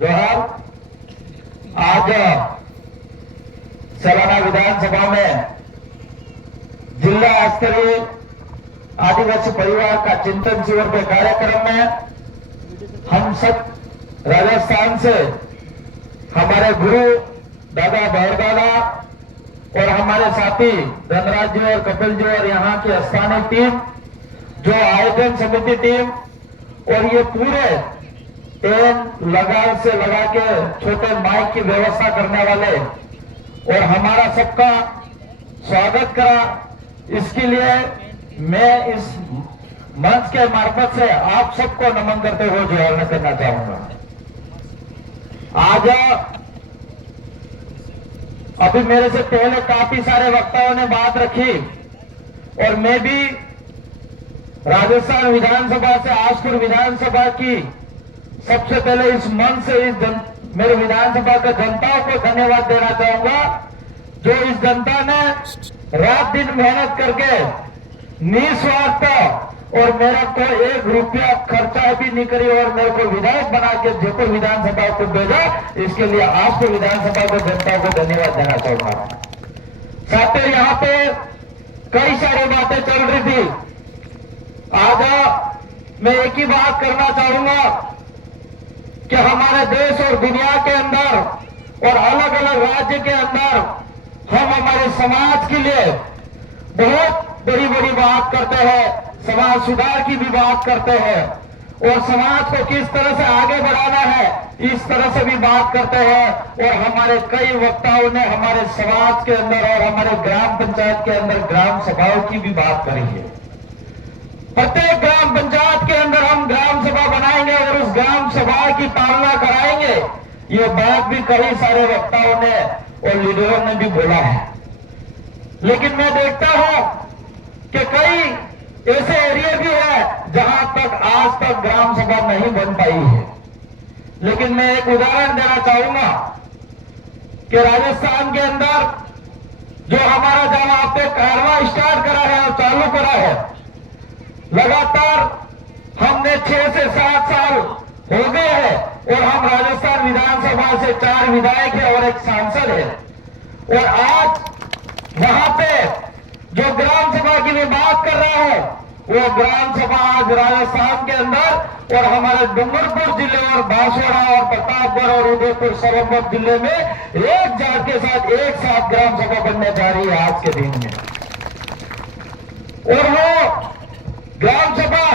जोहार। आज सलाना विधानसभा में जिला स्तरीय आदिवासी परिवार का चिंतन शिविर के कार्यक्रम में हम सब राजस्थान से हमारे गुरु दादा भैरदादा और हमारे साथी धनराज जी और कपिल जी और यहाँ की स्थानीय टीम, जो आयोजन समिति टीम और ये पूरे लगाव से लगा के छोटे माइक की व्यवस्था करने वाले और हमारा सबका स्वागत करा, इसके लिए मैं इस मंच के मार्फत से आप सबको नमन करते हुए जोहार करना चाहूंगा। आज अभी मेरे से पहले काफी सारे वक्ताओं ने बात रखी और मैं भी राजस्थान विधानसभा से आजपुर विधानसभा की सबसे पहले इस मंच से मेरे विधानसभा के जनताओं को धन्यवाद देना चाहूंगा, जो इस जनता ने रात दिन मेहनत करके निस्वार्थ और मेरा को 1 रुपया खर्चा भी नहीं करी और मेरे को विधायक बना के जयपुर विधानसभा को भेजा, इसके लिए आजपुर विधानसभा को जनता को धन्यवाद देना चाहूंगा। साथ ही यहाँ पे कई सारी बातें चल रही थी। आज मैं एक ही बात करना चाहूंगा कि हमारे देश और दुनिया के अंदर और अलग अलग राज्य के अंदर हम हमारे समाज के लिए बहुत बड़ी बड़ी बात करते हैं, समाज सुधार की भी बात करते हैं और समाज को किस तरह से आगे बढ़ाना है इस तरह से भी बात करते हैं। और हमारे कई वक्ताओं ने हमारे समाज के अंदर और हमारे ग्राम पंचायत के अंदर ग्राम सभाओं की भी बात करी है। प्रत्येक ग्राम पंचायत के अंदर हम ग्राम सभा बनाएंगे और उस ग्राम सभा की पालना कराएंगे, ये बात भी कई सारे वक्ताओं ने और लीडरों ने भी बोला है। लेकिन मैं देखता हूं कि कई ऐसे एरिया भी है जहां तक आज तक ग्राम सभा नहीं बन पाई है। लेकिन मैं एक उदाहरण देना चाहूंगा कि राजस्थान के अंदर जो हमारा जहां पे कारवां स्टार्ट करा है और चालू करा है, लगातार हमने 6 से 7 साल हो गए हैं और हम राजस्थान विधानसभा से 4 विधायक है और 1 सांसद है। और आज वहां पे जो ग्राम सभा की मैं बात कर रहा हूं, वो ग्राम सभा आज राजस्थान के अंदर और हमारे डूंगरपुर जिले और बांसवाड़ा और प्रतापगढ़ और उदयपुर सोनभद्र जिले में एक जात के साथ एक साथ ग्राम सभा बनने जा रही है आज के दिन में। और वो ग्राम सभा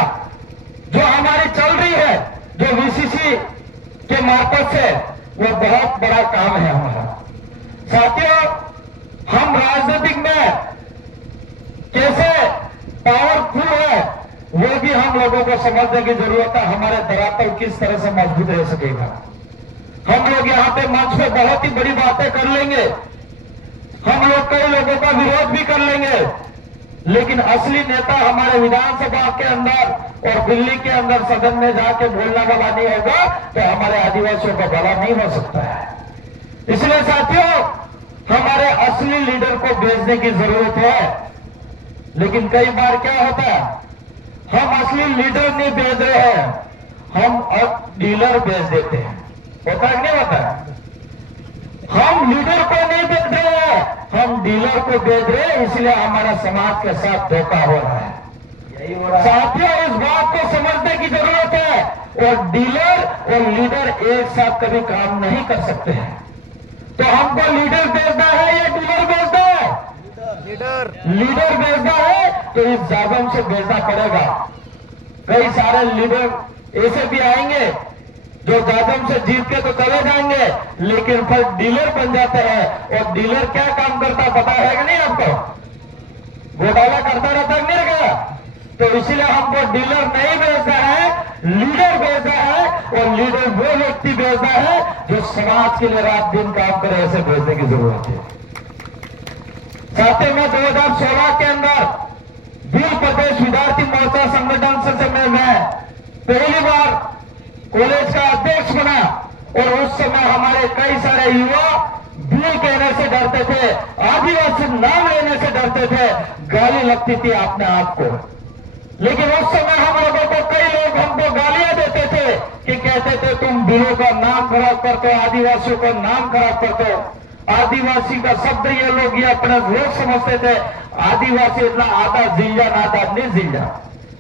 जो हमारी चल रही है, जो वीसीसी के मार्फत से, वो बहुत बड़ा काम है हमारा। साथियों, हम राजनीतिक में कैसे पावरफुल है वो भी हम लोगों को समझने की जरूरत है। हमारे धरातल किस तरह से मजबूत रह सकेगा। हम लोग यहाँ पे मंच पे बहुत ही बड़ी बातें कर लेंगे, हम लोग कई लोगों का विरोध भी कर लेंगे, लेकिन असली नेता हमारे विधानसभा के अंदर और दिल्ली के अंदर सदन में जाके बोलने वाला नहीं होगा तो हमारे आदिवासियों का भला नहीं हो सकता है। इसलिए साथियों, हमारे असली लीडर को भेजने की जरूरत है। लेकिन कई बार क्या होता है, हम असली लीडर नहीं भेज रहे हैं, हम अब डीलर भेज देते हैं। होता है नहीं होता है? हम लीडर को नहीं भेज रहे हैं, हम डीलर को भेज रहे हैं, इसलिए हमारा समाज के साथ धोखा हो रहा है। यही हो रहा है। साथियों, इस बात को समझने की जरूरत है और डीलर और लीडर एक साथ कभी काम नहीं कर सकते हैं। तो हमको लीडर भेजना है या डीलर भेजना है? लीडर भेजना है तो इस जागम से भेजना पड़ेगा। कई सारे लीडर ऐसे भी आएंगे जो जागम से जीत के तो चले जाएंगे, लेकिन फिर डीलर बन जाते हैं। और डीलर क्या काम करता पता है कि नहीं आपको? घोटाला करता रहता है, नहीं रहेगा। तो इसीलिए हमको डीलर नहीं भेजना है, लीडर भेजना है। और लीडर वो व्यक्ति भेजना है जो समाज के लिए रात दिन काम करे, ऐसे भेजने की जरूरत है। साथ ही में 2016 के अंदर भील प्रदेश विद्यार्थी मोर्चा संगठन से मैं पहली बार कॉलेज का अध्यक्ष बना और उस समय हमारे कई सारे युवा भील कहने से डरते थे, आदिवासी नाम लेने से डरते थे, गाली लगती थी अपने आप को। लेकिन उस समय हम लोगों को कई लोग हमको गालियां देते देते थे कि कहते थे तुम बिलों का नाम खराब करते हो, आदिवासियों का नाम खराब करते हो। आदिवासी का शब्द ये लोग ये अपना लोग समझते थे आदिवासी इतना आधा जिल्ला नादा नहीं जिल्ला,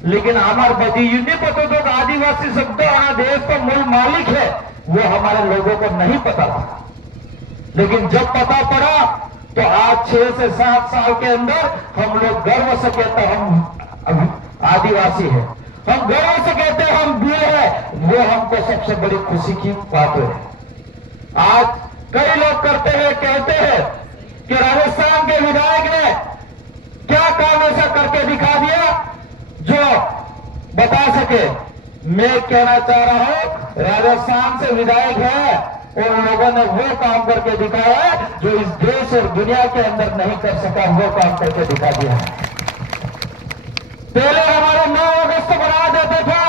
लेकिन हमारे बदी यू नहीं पता तो आदिवासी शब्द हमारा देश का मूल मालिक है, वो हमारे लोगों को नहीं पता था। लेकिन जब पता पड़ा तो आज 6 से 7 साल के अंदर हम लोग गर्व से कहते हम आदिवासी है, हम गर्व से कहते हैं हम वीर है, वो हमको सबसे बड़ी खुशी की बात है। आज कई लोग करते हैं कहते हैं कि राजस्थान के विधायक ने क्या काम ऐसा करके दिखा दिया जो बता सके। मैं कहना चाह रहा हूं राजस्थान से विधायक है, उन लोगों ने वो काम करके दिखाया है जो इस देश और दुनिया के अंदर नहीं कर सका, वो काम करके दिखा दिया है। पहले हमारे 9 अगस्त बना देता था,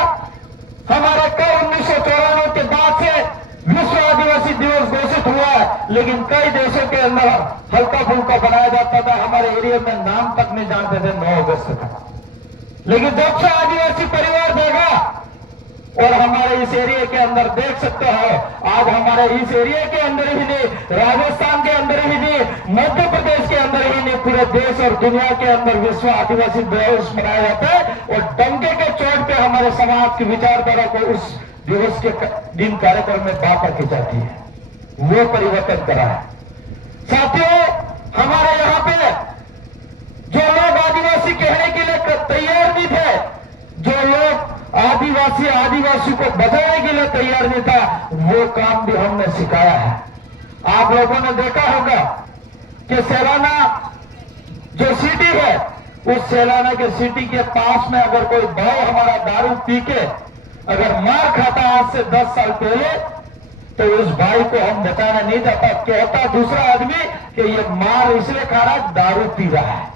हमारे कई 1994 के बाद से विश्व आदिवासी दिवस घोषित हुआ है, लेकिन कई देशों के अंदर हल्का फुल्का बनाया जाता था, हमारे एरिया में नाम तक नहीं जानते थे 9 अगस्त का। लेकिन जब से आदिवासी परिवार देगा और हमारे इस एरिया के अंदर देख सकते हो, आज हमारे इस एरिया के अंदर ही नहीं, राजस्थान के अंदर ही नहीं, मध्य प्रदेश के अंदर ही नहीं, पूरे देश और दुनिया के अंदर विश्व आदिवासी दिवस मनाया जाता है। और डंके के चोट पे हमारे समाज की विचारधारा को उस दिवस के दिन कार्यक्रम में बात रखी जाती है, वो परिवर्तन करा है। साथियों, हमारे यहाँ पे जो लोग आदिवासी कहने के लिए तैयार नहीं थे, जो लोग आदिवासी को बचाने के लिए तैयार नहीं था, वो काम भी हमने सिखाया है। आप लोगों ने देखा होगा कि सेलाना जो सिटी है, उस सेलाना के सिटी के पास में अगर कोई भाई हमारा दारू पी के अगर मार खाता आज से 10 साल पहले, तो उस भाई को हम बचाना नहीं जाता, कहता दूसरा आदमी कि ये मार इसलिए खा रहा है, दारू पी रहा है,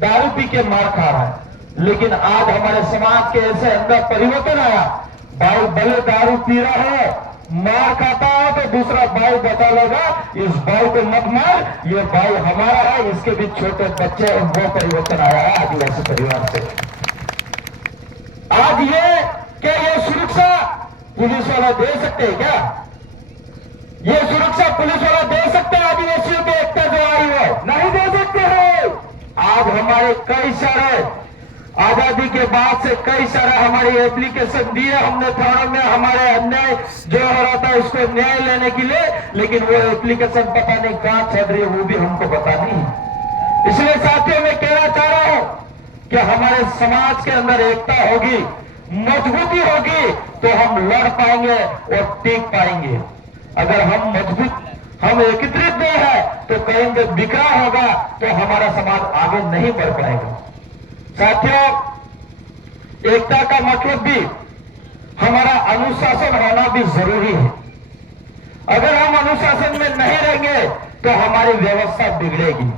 दारू पी के मार खा रहा है। लेकिन आज हमारे समाज के ऐसे अंदर परिवर्तन आया, भाई भले दारू पी रहा है, मार खाता है तो दूसरा भाई बता लेगा, इस भाई को मत मार, ये भाई हमारा है, इसके भी छोटे बच्चे, वो परिवर्तन आया है आदिवासी परिवार से। आज क्या ये सुरक्षा पुलिस वाला दे सकते हैं क्या? ये सुरक्षा पुलिस वाला दे सकते हैं आदिवासियों के एकता जो आई है? नहीं दे सकते हैं। आज हमारे कई सारे आजादी के बाद से कई सारे हमारी एप्लीकेशन दिए हमने थानों में, हमारे अन्याय जो हो रहा था उसको न्याय लेने के लिए, लेकिन वो एप्लीकेशन पता नहीं कहां चल रही है, वो भी हमको पता नहीं। इसलिए साथियों मैं कहना चाह रहा हूं कि हमारे समाज के अंदर एकता होगी, मजबूती होगी, तो हम लड़ पाएंगे और टिक पाएंगे। अगर हम मजबूत, हम एकत्रित नहीं है तो कहेंगे बिखरा होगा, तो हमारा समाज आगे नहीं बढ़ पाएगा। साथियों, एकता का मतलब भी हमारा अनुशासन होना भी जरूरी है। अगर हम अनुशासन में नहीं रहेंगे तो हमारी व्यवस्था बिगड़ेगी।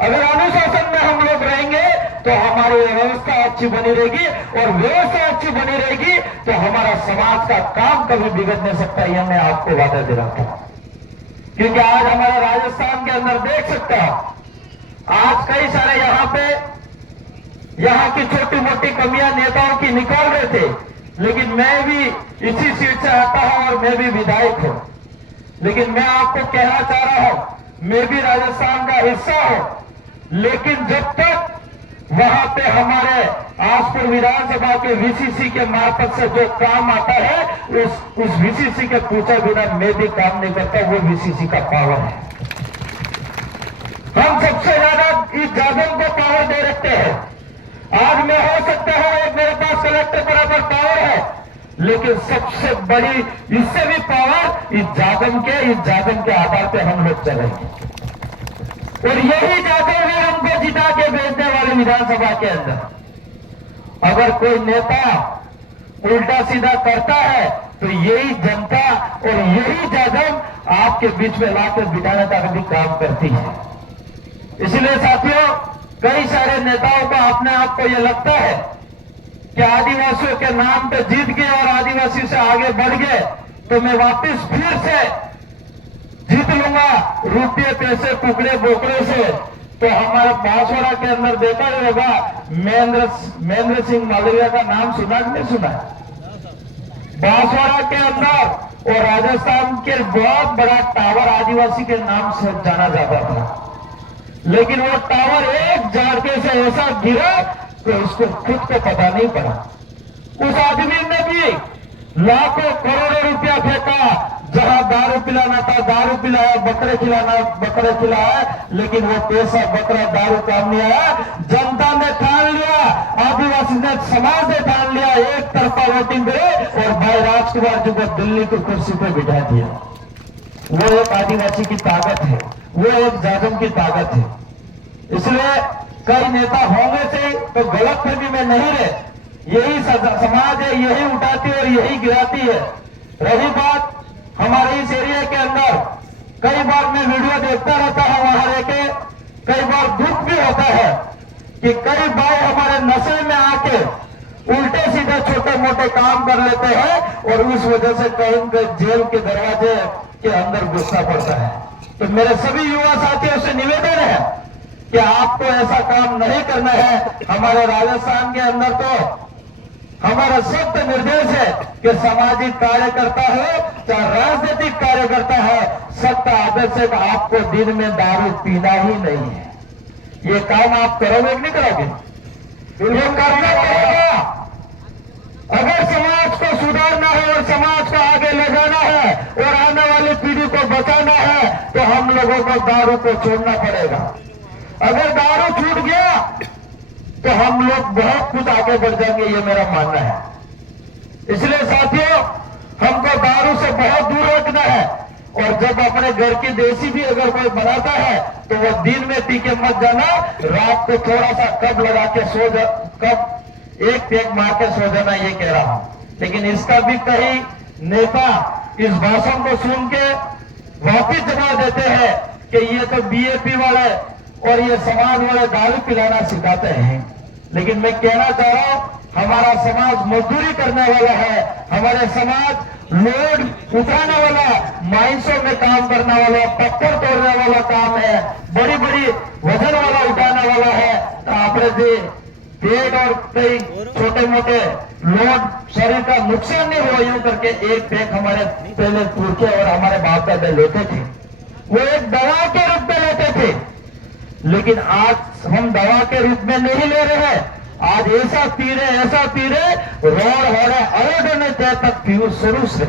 अगर अनुशासन में हम लोग रहेंगे तो हमारी व्यवस्था अच्छी बनी रहेगी, और व्यवस्था अच्छी बनी रहेगी तो हमारा समाज का काम कभी बिगड़ नहीं सकता, यह मैं आपको वादा दे रहा था। क्योंकि आज हमारे राजस्थान के अंदर देख सकता हूं, आज कई सारे यहाँ की छोटी मोटी कमियां नेताओं की निकाल रहे थे, लेकिन मैं भी इसी सीट से आता हूं और मैं भी विधायक हूं। लेकिन मैं आपको कहना चाह रहा हूं, मैं भी राजस्थान का हिस्सा हूं, लेकिन जब तक वहां पे हमारे आसपुर विधानसभा के वीसीसी के मार्फत से जो काम आता है, उस वीसीसी के पूछे बिना मैं भी काम नहीं करता, वो वीसीसी का पावर है। हम सबसे ज्यादा इस जागम को पावर दे रखते हैं। आज मैं हो सकता है एक मेरे पास कलेक्टर बराबर पावर है, लेकिन सबसे बड़ी इससे भी पावर इस जागम के आधार पे हम लोग चलेंगे, और यही जाकर वे हमको जिता के भेजने वाले विधानसभा के अंदर। अगर कोई नेता उल्टा सीधा करता है तो यही जनता और यही जागम आपके बीच में लाकर बिठाने का भी काम करती है। इसलिए साथियों, कई सारे नेताओं का अपने आप को यह लगता है कि आदिवासियों के नाम पे जीत गए और आदिवासी से आगे बढ़ गए तो मैं वापस फिर से जीत लूंगा रुपये पैसे टुकड़े बोकड़े से। तो हमारे बांसवाड़ा के अंदर देखा होगा, महेंद्र सिंह मालविया का नाम सुना कि नहीं सुना? बांसवाड़ा के अंदर और राजस्थान के बहुत बड़ा टावर आदिवासी के नाम से जाना जाता था, लेकिन वो टावर एक झटके से ऐसा गिरा कि उसको खुद को पता नहीं पड़ा। उस आदमी ने भी लाखों करोड़ों रुपया फेंका, जहां दारू पिलाना था दारू पिलाया, बकरे खिलाना बकरे खिलाया, लेकिन वो पैसा बकरा दारू काम नहीं आया। जनता ने ठान लिया, आदिवासी ने समाज ने ठान लिया, एक तरफा वोटिंग दे और भाई राजकुमार जी को दिल्ली की कुर्सी पे बिठा दिया। वो एक आदिवासी की ताकत है, वो एक जाजम की ताकत है। इसलिए कई नेता होंगे से तो गलत फहमी में नहीं रहे, यही समाज है, यही उठाती है और यही गिराती है। रही बात हमारे इस एरिया के अंदर, कई बार मैं वीडियो देखता रहता हूं, वहां रहके कई बार दुख भी होता है कि कई भाई हमारे नशे में आके उल्टे सीधे छोटे मोटे काम कर लेते हैं और उस वजह से कहीं जेल के दरवाजे के अंदर घुसना पड़ता है। तो मेरे सभी युवा साथियों से निवेदन है कि आपको ऐसा काम नहीं करना है। हमारे राजस्थान के अंदर तो हमारा सख्त निर्देश है कि सामाजिक कार्यकर्ता हो चाहे राजनीतिक कार्यकर्ता है, सख्त आदर्श है कि आपको दिन में दारू पीना ही नहीं है। ये काम आप करोगे कि नहीं करोगे? ये करना पड़ेगा। अगर समाज को सुधारना है और समाज को आगे ले जाना है और आने वाली पीढ़ी को बचाना है तो हम लोगों को दारू को छोड़ना पड़ेगा। अगर दारू छूट गया तो हम लोग बहुत कुछ आगे बढ़ जाएंगे, ये मेरा मानना है। इसलिए साथियों, हमको दारू से बहुत दूर रखना है और जब अपने घर की देसी भी अगर कोई बनाता है तो वो दिन में पी के मत जाना, रात को थोड़ा सा कब लगा के सो जा, कब एक पेग मार के सो जाना, ये कह रहा हूं। लेकिन इसका भी कई नेता इस भाषण को सुन के वापिस जवाब देते हैं कि ये तो बीएपी वाले और ये समाज वाले दारू पिलाना सिखाते हैं। लेकिन मैं कहना चाह रहा हूं, हमारा समाज मजदूरी करने वाला है, हमारे समाज लोड उठाने वाला, माइंसों में काम करने वाला, पत्थर तोड़ने वाला काम है, बड़ी बड़ी वजन वाला उठाने वाला है। तो आपने पेट और कई छोटे मोटे लोड शरीर का नुकसान नहीं हुआ यूं करके एक पेट हमारे पहले पुरखे और हमारे बाप दादा लेते थे, वो एक दवा के रूप में लेते थे। लेकिन आज हम दवा के रूप में नहीं ले रहे हैं, आज ऐसा पी रहे रोड हो रहे अरे तक पीऊ शुरू से।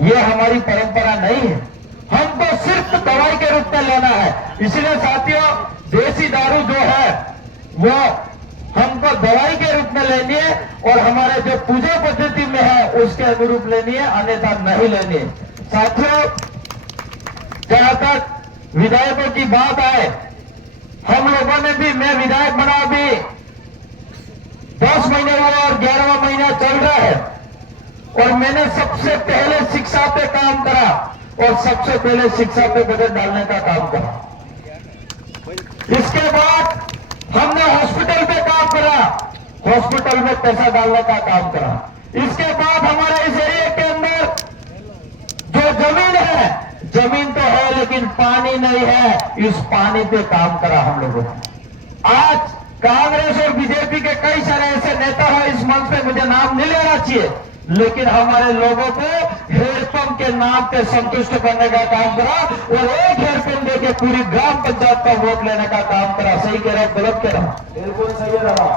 ये हमारी परंपरा नहीं है, हमको सिर्फ दवाई के रूप में लेना है। इसलिए साथियों, देसी दारू जो है वो हमको दवाई के रूप में लेनी है और हमारे जो पूजा पद्धति में है उसके अनुरूप लेनी है, अन्यथा नहीं लेनी है। साथियों, जहां तक विधायकों की बात आए, हम लोगों ने भी, मैं विधायक बना भी 10 महीने हुआ और 11वां महीना चल रहा है और मैंने सबसे पहले शिक्षा पे काम करा और सबसे पहले शिक्षा पे बजट डालने का काम करा। इसके बाद हमने हॉस्पिटल पे काम करा, हॉस्पिटल में पैसा डालने का काम करा। इसके बाद हमारे इस एरिया के अंदर जो जमीन है, जमीन तो है लेकिन पानी नहीं है, इस पानी पे काम करा हम लोगों ने। आज कांग्रेस और बीजेपी के कई सारे ऐसे नेता हैं, इस मंच पे मुझे नाम नहीं लेना चाहिए, लेकिन हमारे लोगों को हेयरपंप के नाम पे संतुष्ट करने का काम करा और एक हेयरपंप देके पूरी ग्राम पंचायत का वोट लेने का काम करा। सही कह रहा, गलत कह रहा? बिल्कुल सही रहा।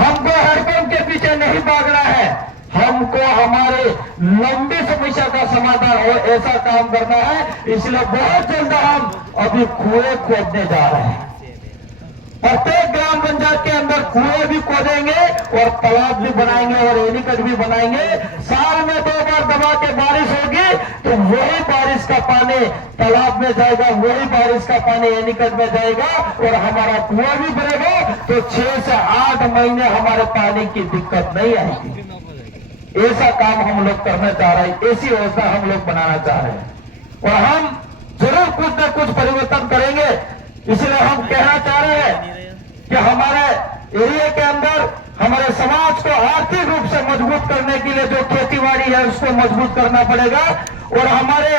हमको हेयरपंप के पीछे नहीं भागना है, हमको हमारे लंबी समस्या का समाधान हो ऐसा काम करना है। इसलिए बहुत जल्द हम अभी कुएं खोदने जा रहे हैं। प्रत्येक ग्राम पंचायत के अंदर कुएं भी खोदेंगे और तालाब भी बनाएंगे और एनीकट भी बनाएंगे। साल में 2 बार दबा के बारिश होगी तो वही बारिश का पानी तालाब में जाएगा, वही बारिश का पानी एनीकट में जाएगा और हमारा कुआं भी भरेगा। तो 6 से 8 महीने हमारे पानी की दिक्कत नहीं आएगी। ऐसा काम हम लोग करना चाह रहे हैं, ऐसी व्यवस्था हम लोग बनाना चाह रहे हैं और हम जरूर कुछ न कुछ परिवर्तन करेंगे। इसलिए हम कहना चाह रहे हैं कि हमारे एरिया के अंदर हमारे समाज को आर्थिक रूप से मजबूत करने के लिए जो खेतीबाड़ी है उसको मजबूत करना पड़ेगा और हमारे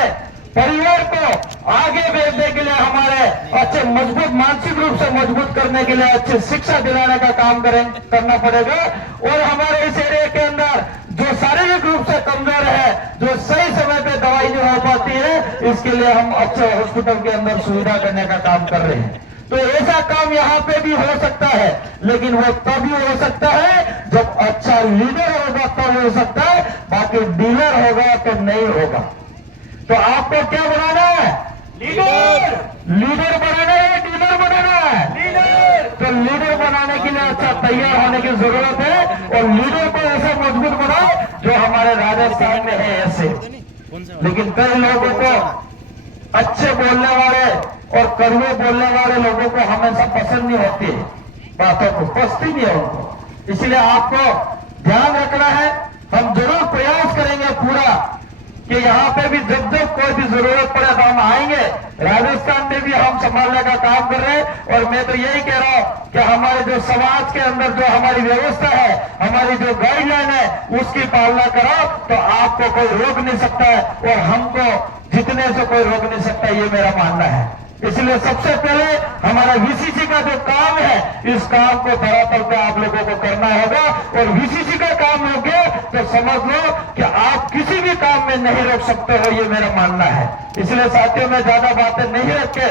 परिवार को आगे भेजने के लिए हमारे अच्छे मजबूत, मानसिक रूप से मजबूत करने के लिए अच्छी शिक्षा दिलाने का काम करना पड़ेगा और हमारे इस एरिया के अंदर जो शारीरिक होती है, इसके लिए हम अच्छे हॉस्पिटल के अंदर सुविधा देने का काम कर रहे हैं। तो ऐसा काम यहाँ पे भी हो सकता है, लेकिन वो तभी हो सकता है जब अच्छा लीडर होगा, तब हो सकता है, बाकी डीलर होगा तो नहीं होगा। तो आपको क्या बनाना है? लीडर। लीडर बनाना है, डीलर बनाना है? लीडर। तो लीडर बनाने के लिए अच्छा तैयार होने की जरूरत है, और लीडर को ऐसा मजबूत बनाओ जो हमारे राजस्थान में है ऐसे। लेकिन कई लोगों को अच्छे बोलने वाले और कड़वे बोलने वाले लोगों को हमेशा पसंद नहीं होती है, बातों को पसंद नहीं है उनको। इसलिए आपको ध्यान रखना है। हम जरूर प्रयास करेंगे पूरा कि यहाँ पे भी जब जब कोई भी जरूरत पड़े तो हम आएंगे। राजस्थान में भी हम संभालने का काम कर रहे हैं, और मैं तो यही कह रहा हूँ कि हमारे जो समाज के अंदर जो हमारी व्यवस्था है, हमारी जो गाइडलाइन है, उसकी पालना करो तो आपको कोई रोक नहीं सकता है, और हमको जितने से कोई रोक नहीं सकता, ये मेरा मानना है। इसलिए सबसे पहले हमारा वीसीसी का जो काम है, इस काम को धरातल पे आप लोगों को करना होगा, और वीसीसी का काम हो गया तो समझ लो कि आप किसी भी काम में नहीं रोक सकते हो, ये मेरा मानना है। इसलिए साथियों, में ज्यादा बातें नहीं रखे,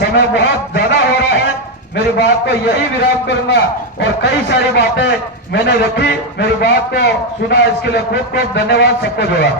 समय बहुत ज्यादा हो रहा है, मेरी बात को यही विराम करूंगा। और कई सारी बातें मैंने रखी, मेरी बात को सुना, इसके लिए खूब खूब धन्यवाद सबको जोड़ा।